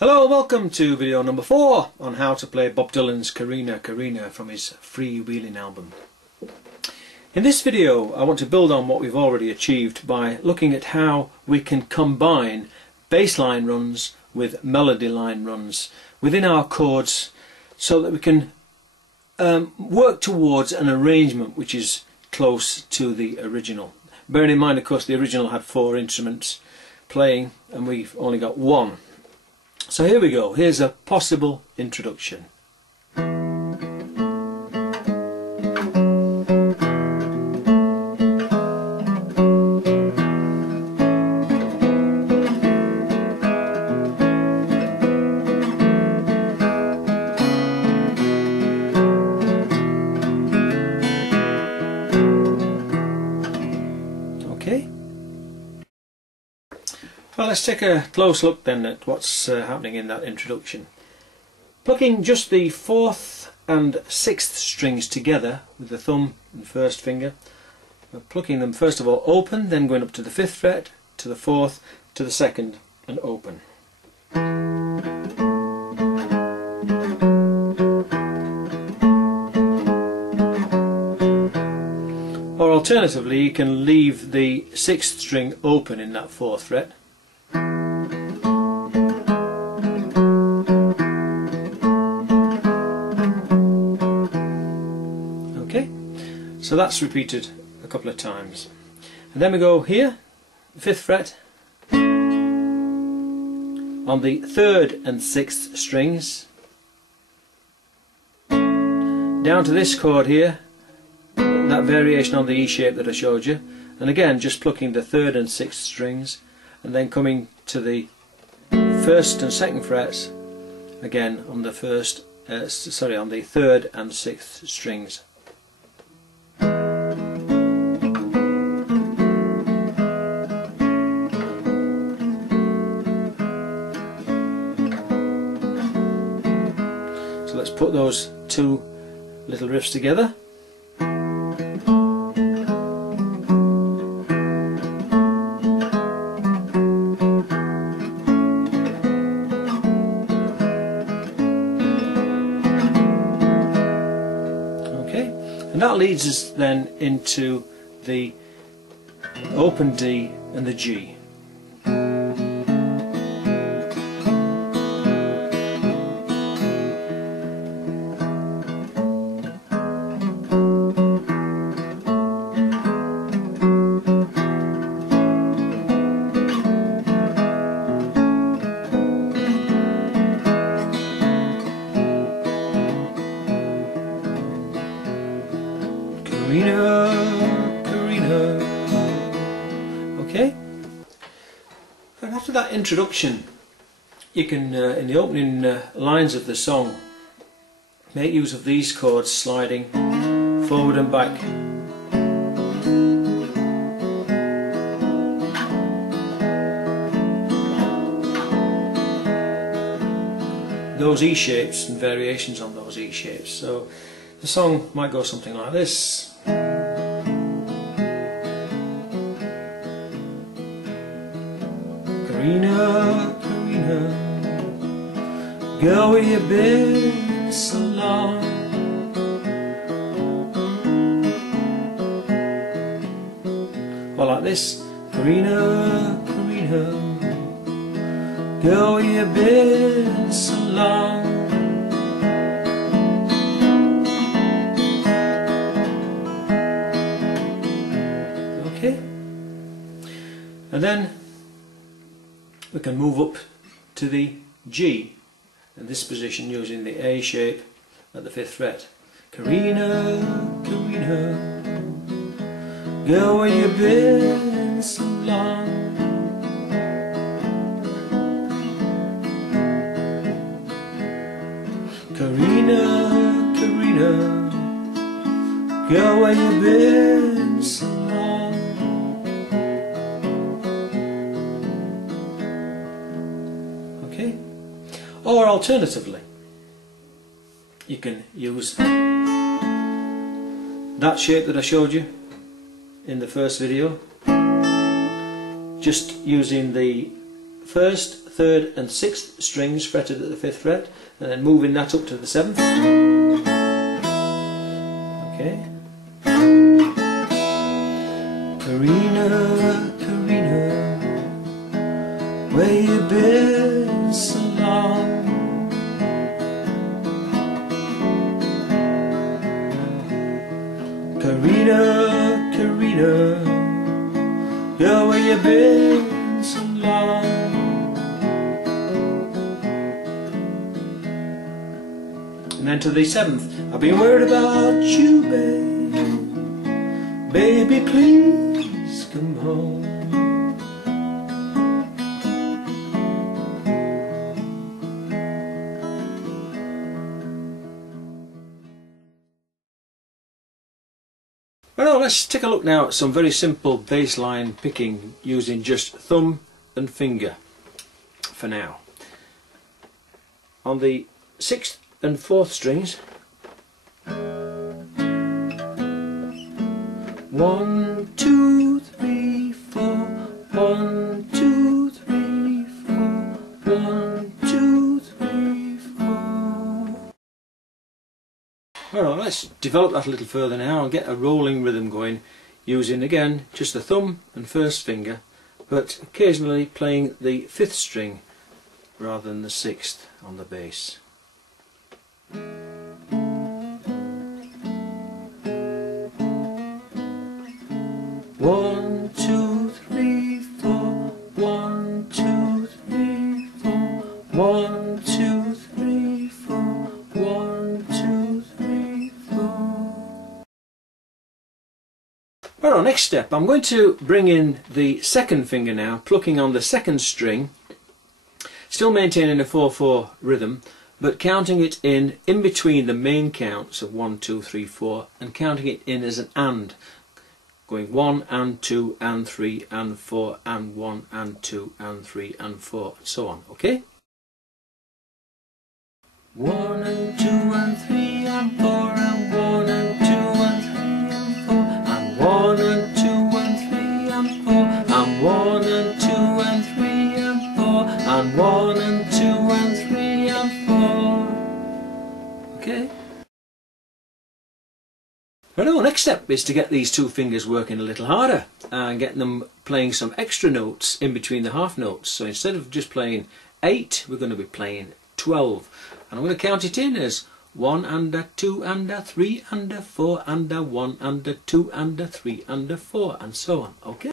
Hello and welcome to video number 4 on how to play Bob Dylan's Corrina Corrina from his Freewheeling album. In this video I want to build on what we've already achieved by looking at how we can combine bass line runs with melody line runs within our chords so that we can work towards an arrangement which is close to the original. Bearing in mind, of course, the original had 4 instruments playing and we've only got 1. So here we go, here's a possible introduction. Okay. Well, let's take a close look then at what's happening in that introduction. Plucking just the 4th and 6th strings together with the thumb and first finger. We're plucking them first of all open, then going up to the 5th fret, to the 4th, to the 2nd and open. Or alternatively, you can leave the 6th string open in that 4th fret. So that's repeated a couple of times. And then we go here, 5th fret, on the 3rd and 6th strings, down to this chord here, that variation on the E shape that I showed you, and again just plucking the 3rd and 6th strings, and then coming to the 1st and 2nd frets, again on the 3rd and 6th strings. So let's put those 2 little riffs together. Okay, and that leads us then into the open D and the G. Corrina, Corrina. Okay. And after that introduction, you can, in the opening lines of the song, make use of these chords sliding forward and back. Those E shapes and variations on those E shapes. So the song might go something like this. Corrina, Corrina, girl, where you been so long? Or like this. Corrina, Corrina, girl, where you been so long? Okay, and then we can move up to the G in this position using the A shape at the 5th fret. Corrina, Corrina, girl, where you been so long? Corrina, Corrina, girl, where you been so long? Okay. Or alternatively, you can use that shape that I showed you in the first video, just using the 1st, 3rd and 6th strings fretted at the 5th fret, and then moving that up to the 7th. Okay. Corrina, Corrina, where you been so long? Corrina, Corrina, yeah, where you been so long? And then to the 7th, I've been worried about you, babe. Baby, please come home. Well, let's take a look now at some very simple bass line picking using just thumb and finger for now. On the 6th and 4th strings, 1, 2, 3, 4, 1, 2, 3, 4, 1, 2, 3, 4. Alright, let's develop that a little further now and get a rolling rhythm going using again just the thumb and 1st finger, but occasionally playing the 5th string rather than the 6th on the bass. 1, 2, 3, 4, 1, 2, 3, 4, 1, 2, 3, 4, 1, 2, 3, 4. Well, next step, I'm going to bring in the 2nd finger now, plucking on the 2nd string, still maintaining a 4/4 rhythm, but counting it in between the main counts of 1, 2, 3, 4, and counting it in as an and. Going 1 and 2 and 3 and 4 and 1 and 2 and 3 and 4 and so on, okay? 1 and 2 and 3 and 4 and 1 and 2 and 3 and 4 and 1 and 2 and 3 and 4 and 1 and 2 and 3 and 4 and 1 and 2 and 3 and 4. Okay? Well, next step is to get these 2 fingers working a little harder and get them playing some extra notes in between the half notes. So instead of just playing 8, we're going to be playing 12. And I'm going to count it in as 1 and a 2 and a 3 and a 4 and a 1 and a 2 and a 3 and a 4 and so on. Okay?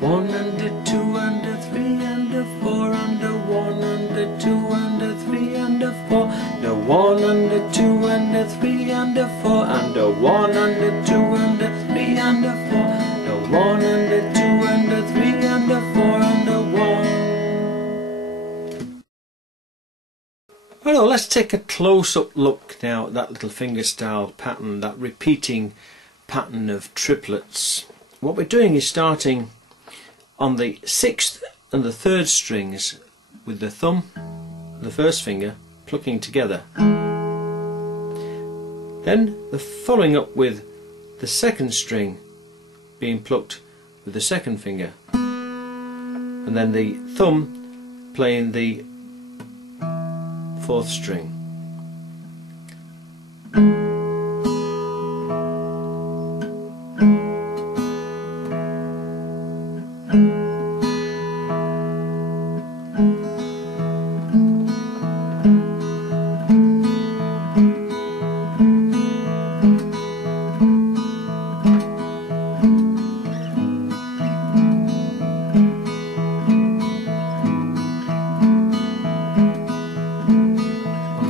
One and a 2 and a 3 and a 4 and a 1 and a 2 and a 3 and a 4. No 1 and a 2 and a 3 and a 4 and a 1 and a 2 and a 3 and a 4. No 1 and a 2 and a 3 and a 4 and a 1. Well, let's take a close-up look now at that little finger style pattern, that repeating pattern of triplets. What we're doing is starting on the 6th and the 3rd strings with the thumb and the 1st finger plucking together. Then the following up with the 2nd string being plucked with the 2nd finger, and then the thumb playing the 4th string.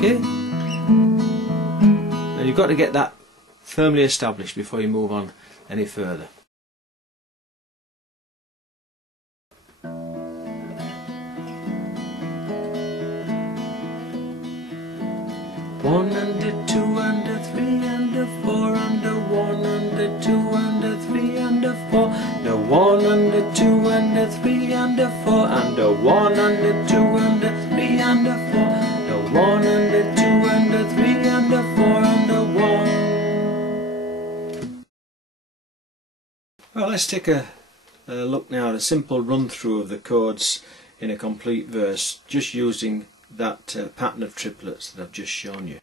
Okay? Now you've got to get that firmly established before you move on any further. One and a 2 and a 3 and a 4 and a 1 and a 2 and a 3 and a 4. No 1 and a 2 and a 3 and a 4 and a 1 and a 2 and a 3 and a 4. No 1 and a 2 and a 3 and a 4 and a 1. Well, let's take a look now at a simple run through of the chords in a complete verse, just using that pattern of triplets that I've just shown you.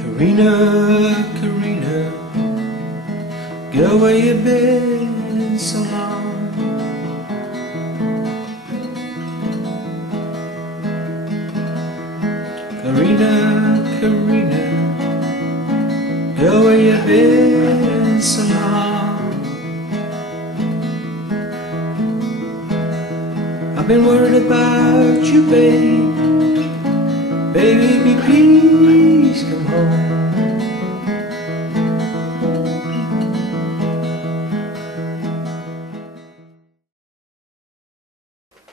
Corrina, Corrina, go where you've been so long. Corrina, Corrina, go where you've been so long. I've been worried about you, babe. Baby, please come home.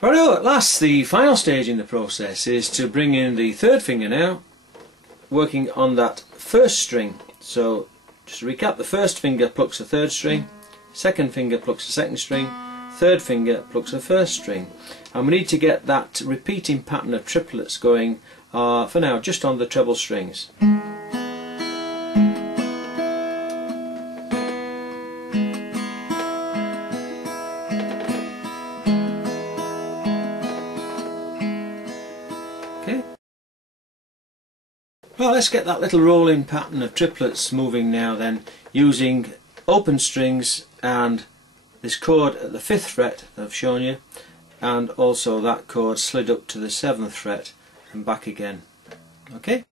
Righto, at last the final stage in the process is to bring in the third finger now, working on that first string. So just to recap, the first finger plucks the third string, second finger plucks the second string, third finger plucks the first string, and we need to get that repeating pattern of triplets going for now just on the treble strings. Okay. Well, let's get that little rolling pattern of triplets moving now then, using open strings and this chord at the 5th fret that I've shown you, and also that chord slid up to the 7th fret and back again. Okay?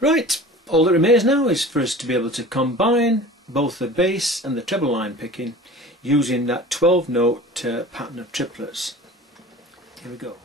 Right, all that remains now is for us to be able to combine both the bass and the treble line picking using that 12-note pattern of triplets. Here we go.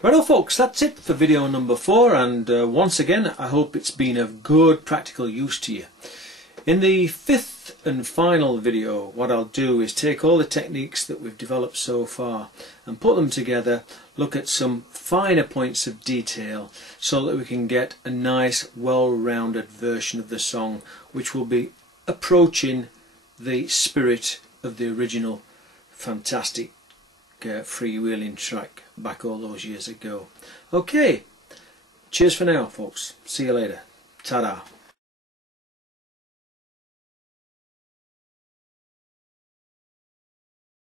Righto folks, that's it for video number 4, and once again I hope it's been of good practical use to you. In the 5th and final video, what I'll do is take all the techniques that we've developed so far and put them together, look at some finer points of detail so that we can get a nice well-rounded version of the song which will be approaching the spirit of the original fantastic freewheeling track back all those years ago. Okay, cheers for now folks, see you later, ta-da.